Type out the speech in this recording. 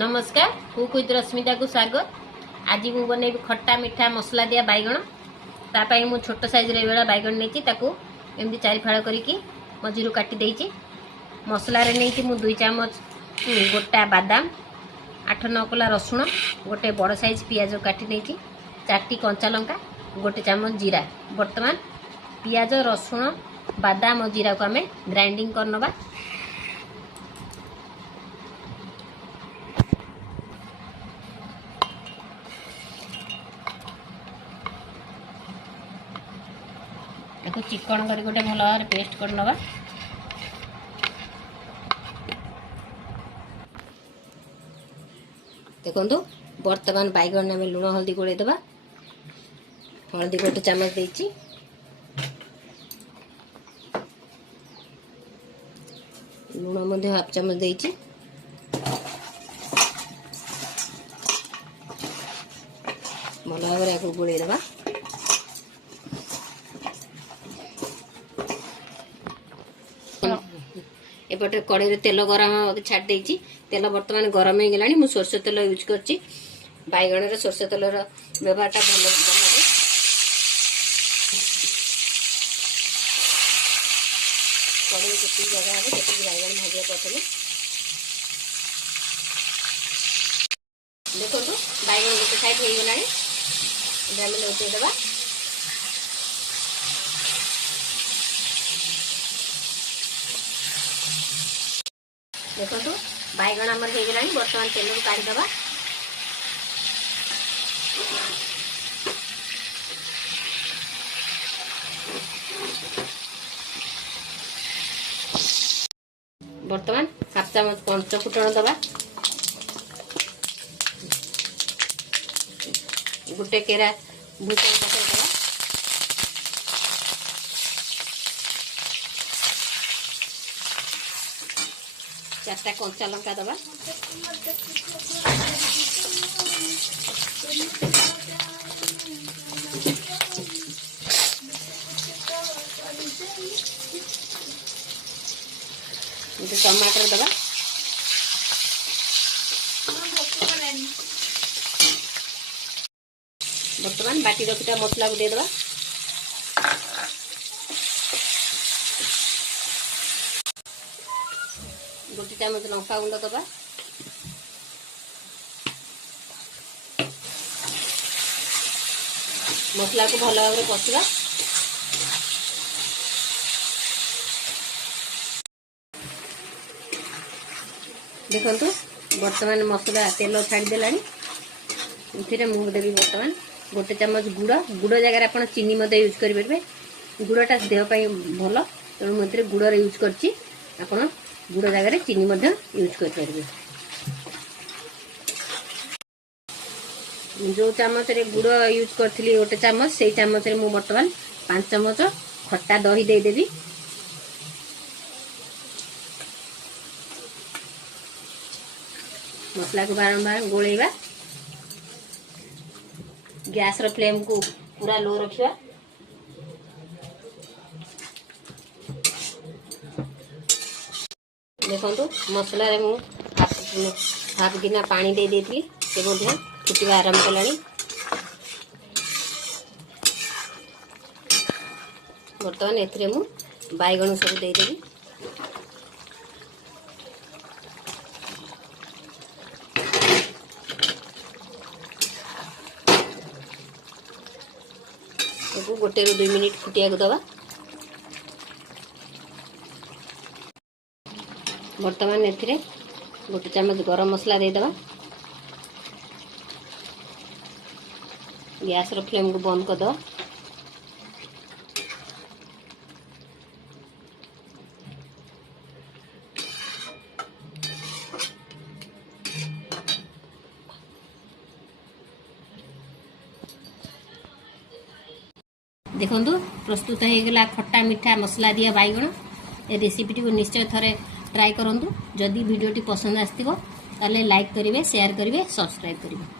नमस्कार cook with Rashmita को स्वागत। आज मु बनैबी खट्टा मीठा मसला दिया बैगण। तापाई मु छोट साइज रे बेला बैगण नेची ताकू एमती चारि फाड़ करिकी मझिरु काटी देइची। मसला रे नेची मु 2 चामच गोटा बादाम 8-9 कला रसुण गोटे बड़ साइज पियाज काटी नेची 4टी कंचा लंका गोटे चामच जीरा। वर्तमान पियाज रसुण बादाम और जीरा को आमे ग्राइंडिंग करनबा। देखो चिकन कर गोटे भल भाव पेस्ट कर नवा। देखो बर्तमान बैगन में लुण हल्दी गोड़े दबा। हल्दी गोटे चामच देइची, लुण मध्य हाफ चामच देइची, भल भाव गोड़े दबा। एपटे कड़े तेल गरम छाड़ देइची। तेल बर्तमान गरम हो गलानी। मु सरसो तेल यूज करची। बैगण रे सरसो तेल रो व्यवहारटा भल बनाबे। कड़े केती जगह है केती बैगण भाजिया करथले। देखो तो बैगण गोटे साइड हो गलानी। इधर में लौटे देबा। देखो तो बैगण आमर हो गलानी। बर्तमान तेल को काढ़ी दबा। बर्तमान हाफ चामच पंच फुटण दबा। गोटे केरा भूसण पकाई दबा। चारटा कंचा लंका दबा। टमाटर दबा। बर्तमान बाटी रखिता मसला को दे दबा। गोटे चामच लंका गुंड दबा। मसला को भल भाव पशा। देखो बर्तमान मसला तेल छाड़देला। इथे मुझे देवी बर्तमान गोटे चामच गुड़। गुड़ जगह आप चीनी यूज करेंगे। गुड़टा देहपाई भल तेणु मुझे गुड़ यूज करची। आपण गुड़ जगह चीनी यूज करेंगे। जो चामच रे गुड़ यूज करी गोटे चामच से चामच रे मु बर्तमान 5 चामच खट्टा दही देदेवी। मसला को बारंबार गोलेबा। गैस रो फ्लेम को पूरा लो रखिबा। देखो मसला रे मु हाफ गिना पानी दे देती। से मध्य फुटिबा आरंभ कलानी। बर्तमान एथरे मु बैगण सब दे देबी। गोटे 2 मिनिट फुटिया को दबा। बर्तमान एथिरे गोटे चामच गरम मसला दे दबा। गैस रो फ्लेम को बंद कर दो। देखो प्रस्तुत हो गला खट्टा मीठा मसला दिया बैगण। ए रेसिपी को निश्चय थरे ट्राई करंतु। जदि वीडियोटी पसंद आस्तिबो ताले लाइक करिवे, शेयर करिवे, सब्सक्राइब करिवे।